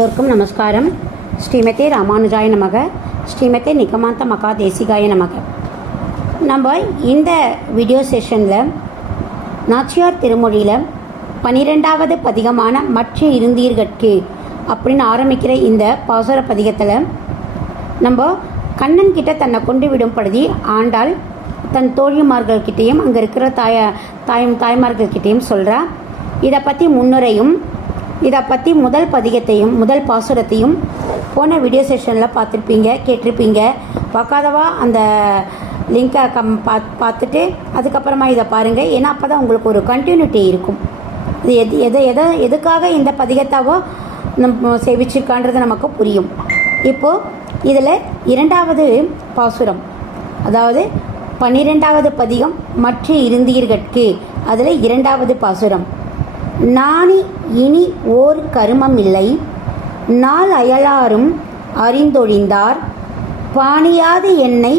எல்லோருக்கும் நமஸ்காரம். ஸ்ரீமதி ராமானுஜாய நமக. ஸ்ரீமதி நிகமாந்த மகா தேசிகாய நமக. நம்ம இந்த வீடியோ செஷனில் நாச்சியார் திருமொழியில் பனிரெண்டாவது பதிகமான மற்ற இருந்தீர்கட்கு அப்படின்னு ஆரம்பிக்கிற இந்த பாசுர பதிகத்தில் நம்ம கண்ணன் கிட்ட தன்னை கொண்டு விடும் படுதி ஆண்டாள் தன் தோழிமார்கள்கிட்டேயும் அங்கே இருக்கிற தாய தாயும் தாய்மார்கள்கிட்டேயும் சொல்கிறா இதை பற்றி முன்னுரையும் இதை பற்றி முதல் பதிகத்தையும் முதல் பாசுரத்தையும் போன வீடியோ செஷனில் பார்த்துருப்பீங்க கேட்டிருப்பீங்க. பார்க்காதவா அந்த லிங்கை கம் பா பார்த்துட்டு அதுக்கப்புறமா இதை பாருங்கள் ஏன்னா அப்போ தான் உங்களுக்கு ஒரு கண்டினியூட்டி இருக்கும். இது எது எதை எதை எதுக்காக இந்த பதிகத்தாவோ நம்ம சேவிச்சிருக்கான்றது நமக்கு புரியும். இப்போது இதில் இரண்டாவது பாசுரம். அதாவது பன்னிரெண்டாவது பதிகம் மற்ற இருந்தீர்கட்கு அதில் இரண்டாவது பாசுரம். நாணி இனி ஓர் கருமமில்லை நாள் அயலாரும் அறிந்தொழிந்தார். பாணியாது என்னை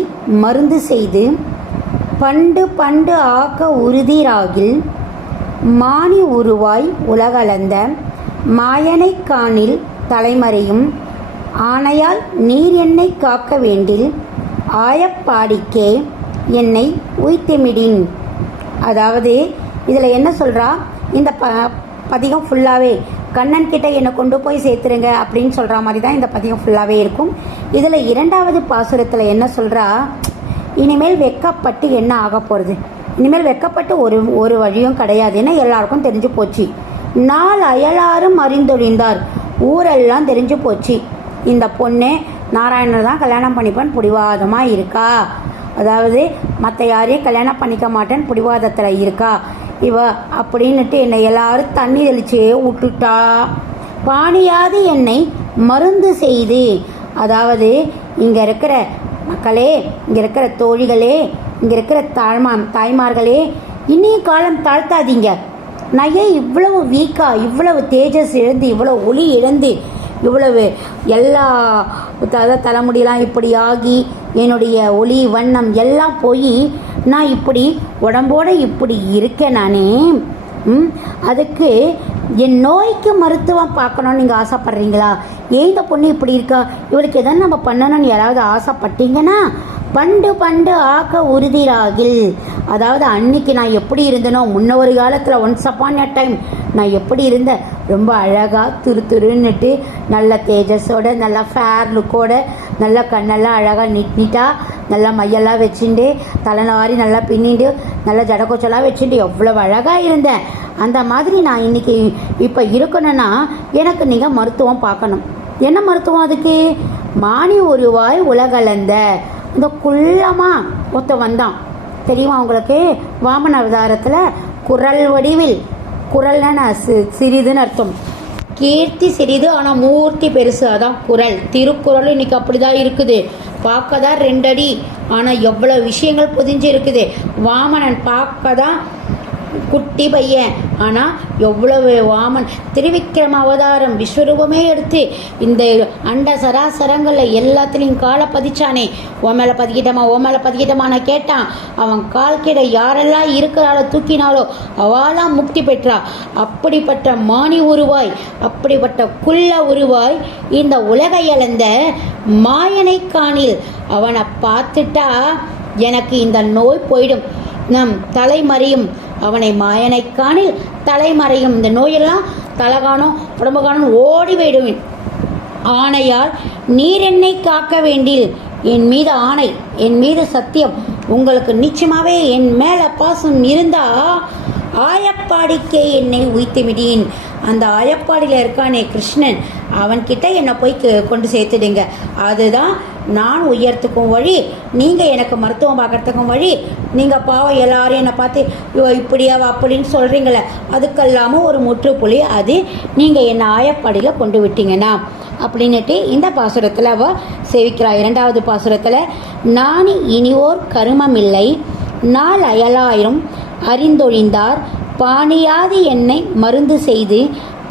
மருந்து செய்து பண்டு பண்டு ஆக்க உறுதிராகில் மானி உருவாய் உலகளந்த மாயனை காணில் தலைமறையும் ஆணையால் நீர் என்னை காக்க வேண்டில் ஆயப்பாடிக்கே என்னை உய்த்திமிடின். அதாவது இதில் என்ன சொல்கிறா இந்த ப பதிகம் ஃபுல்லாகவே கண்ணன் கிட்ட என்னை கொண்டு போய் சேர்த்துருங்க அப்படின்னு சொல்கிற மாதிரி தான் இந்த பதிகம் ஃபுல்லாகவே இருக்கும். இதில் இரண்டாவது பாசுரத்தில் என்ன சொல்கிறா இனிமேல் வெக்கப்பட்டு என்ன ஆக போகிறது இனிமேல் வெக்கப்பட்டு ஒரு ஒரு வழியும் கிடையாதுன்னு எல்லாருக்கும் தெரிஞ்சு போச்சு. நாள் அயலாரும் அறிந்தொழிந்தார். ஊரெல்லாம் தெரிஞ்சு போச்சு. இந்த பொண்ணு நாராயணர் தான் கல்யாணம் பண்ணிப்பேன் பிடிவாதமாக இருக்கா? அதாவது மற்ற யாரையும் கல்யாணம் பண்ணிக்க மாட்டேன்னு பிடிவாதத்தில் இருக்கா? இவ அப்படின்னுட்டு என்னை எல்லாரும் தண்ணி தெளிச்சே விட்டுட்டா. பாணியாது என்னை மருந்து செய்து. அதாவது இங்கே இருக்கிற மக்களே இங்கே இருக்கிற தோழிகளே இங்கே இருக்கிற தாய்மா தாய்மார்களே இனிய காலம் தாழ்த்தாதீங்க. நான் ஏன் இவ்வளவு வீக்காக இவ்வளவு தேஜஸ் இழந்து இவ்வளோ ஒளி இழந்து இவ்வளவு எல்லா தலைமுடியெல்லாம் இப்படி ஆகி என்னுடைய ஒளி வண்ணம் எல்லாம் போய் நான் இப்படி உடம்போட இப்படி இருக்கேன் நானே. ம் அதுக்கு என் நோய்க்கு மருத்துவம் பார்க்கணும்னு நீங்கள் ஆசைப்பட்றீங்களா? ஏன் இந்த பொண்ணு இப்படி இருக்கா? இவளுக்கு எதாவது நம்ம பண்ணணும்னு யாராவது ஆசைப்பட்டீங்கன்னா பண்டு பண்டு ஆக்க உறுதியாகில். அதாவது அன்னைக்கு நான் எப்படி இருந்தனோ முன்ன ஒரு காலத்தில் ஒன்ஸ் அப்பான் அ டைம் நான் எப்படி இருந்தேன்? ரொம்ப அழகாக துரு துருன்னுட்டு நல்ல தேஜஸோட நல்ல ஃபேர் லுக்கோட நல்ல கண்ணெல்லாம் அழகாக நீட் நீட்டாக நல்லா மையெல்லாம் வச்சுட்டு தலைநாரி நல்லா பின்னிட்டு நல்லா ஜடக்கோச்செல்லாம் வச்சுட்டு எவ்வளோ அழகாக இருந்தேன். அந்த மாதிரி நான் இன்னைக்கு இப்போ இருக்கணும்னா எனக்கு நீங்கள் மருத்துவம் பார்க்கணும். என்ன மருத்துவம் அதுக்கு? மானி உருவாய் உலகலந்த இந்த குள்ளமாக ஒருத்த வந்தான் தெரியுமா உங்களுக்கு? வாமன அவதாரத்தில் குரல் வடிவில். குரல்னா சி சிறிதுன்னு அர்த்தம். கீர்த்தி சிறிது ஆனால் மூர்த்தி பெருசு. அதான் குரல். திருக்குறள் இன்னைக்கு அப்படிதான் இருக்குது. பார்க்க தான் ரெண்டடி. ஆனால் எவ்வளோ விஷயங்கள் பொதிஞ்சு இருக்குது வாமனன் பார்க்க தான் குட்டி பையன். ஆனால் எவ்வளவு வாமன். திருவிக்கிரம அவதாரம் விஸ்வரூபமே எடுத்து இந்த அண்ட சராசரங்களில் எல்லாத்துலேயும் காலை பதிச்சானே. ஓ மேலே பதிக்கிட்டமா ஓ மேலே பதிக்கிட்டமா நான் கேட்டான். அவன் கால் கீழே யாரெல்லாம் இருக்கிறாளோ தூக்கினாலோ அவளாம் முக்தி பெற்றா. அப்படிப்பட்ட மானி உருவாய் அப்படிப்பட்ட குள்ள உருவாய் இந்த உலகை இழந்த மாயனை காணில். அவனை பார்த்துட்டா எனக்கு இந்த நோய் போயிடும். நம் தலைமறையும். அவனை மாயனைக்கானில் தலைமறையும். இந்த நோயெல்லாம் தலை உடம்புகானும் உடம்பு ஓடி போயிடுவேன். ஆணையால் நீர் என்னை காக்க வேண்டில். என் மீது ஆணை என் மீது சத்தியம். உங்களுக்கு நிச்சயமாகவே என் மேலே பாசம் இருந்தா ஆயப்பாடிக்கே என்னை உய்த்துவிடீன். அந்த ஆயப்பாடியில் இருக்கானே கிருஷ்ணன். அவன்கிட்ட என்னை போய் கொண்டு சேர்த்துடுங்க. அதுதான் நான் உயர்த்துக்கும் வழி நீங்கள் எனக்கு மருத்துவம் பார்க்கறதுக்கும் வழி நீங்கள் பாவம் எல்லாரும் என்னை பார்த்து இப்படியா இப்படியாவா அப்படின்னு சொல்கிறீங்களே அதுக்கெல்லாமல் ஒரு முற்றுப்புள்ளி அது நீங்கள் என்னை ஆயப்பாடியில் கொண்டு விட்டீங்கன்னா அப்படின்னுட்டு இந்த பாசுரத்தில் அவ சேவிக்கிறாள் இரண்டாவது பாசுரத்தில் நான் இனியோர் கருமமில்லை நாள் அயலாயிரம். அறிந்தொழிந்தார். பாணியாது என்னை மருந்து செய்து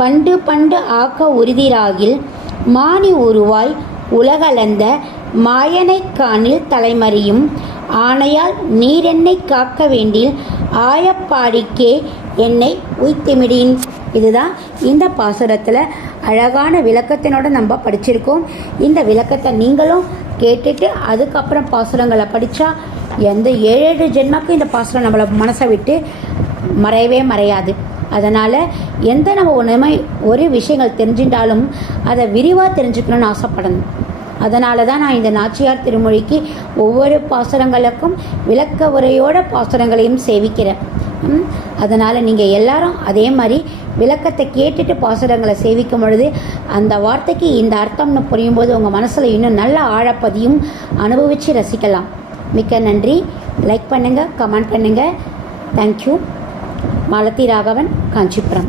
பண்டு பண்டு ஆக்க உறுதிராகில் மானி உருவாய் உலகளந்த மாயனைக் காணில் தலைமறியும். ஆணையால் நீர் காக்க வேண்டில் ஆயப்பாடிக்கே என்னை உய்த்திமிடின். இதுதான் இந்த பாசுரத்தில் அழகான விளக்கத்தினோட நம்ம படிச்சிருக்கோம். இந்த விளக்கத்தை நீங்களும் கேட்டுட்டு அதுக்கப்புறம் பாசுரங்களை படித்தா எந்த ஏழு ஜென்மக்கும் இந்த பாசுரம் நம்மளை மனசை விட்டு மறையவே மறையாது. அதனால் எந்த நம்ம ஒன்றுமே ஒரு விஷயங்கள் தெரிஞ்சின்றாலும் அதை விரிவாக தெரிஞ்சுக்கணும்னு ஆசைப்படணும். அதனால தான் நான் இந்த நாச்சியார் திருமொழிக்கு ஒவ்வொரு பாசுரங்களுக்கும் விளக்க உரையோட பாசுரங்களையும் சேவிக்கிறேன். அதனால் நீங்கள் எல்லாரும் அதே மாதிரி விளக்கத்தை கேட்டுட்டு பாசுரங்களை சேவிக்கும் பொழுது அந்த வார்த்தைக்கு இந்த அர்த்தம்னு புரியும் போது உங்கள் மனசில் இன்னும் நல்ல ஆழப்பதியும் அனுபவித்து ரசிக்கலாம். மிக்க நன்றி. லைக் பண்ணுங்கள் கமெண்ட் பண்ணுங்கள் தேங்க்யூ മാളത്തി രാഘവൻ കാഞ്ചിപുരം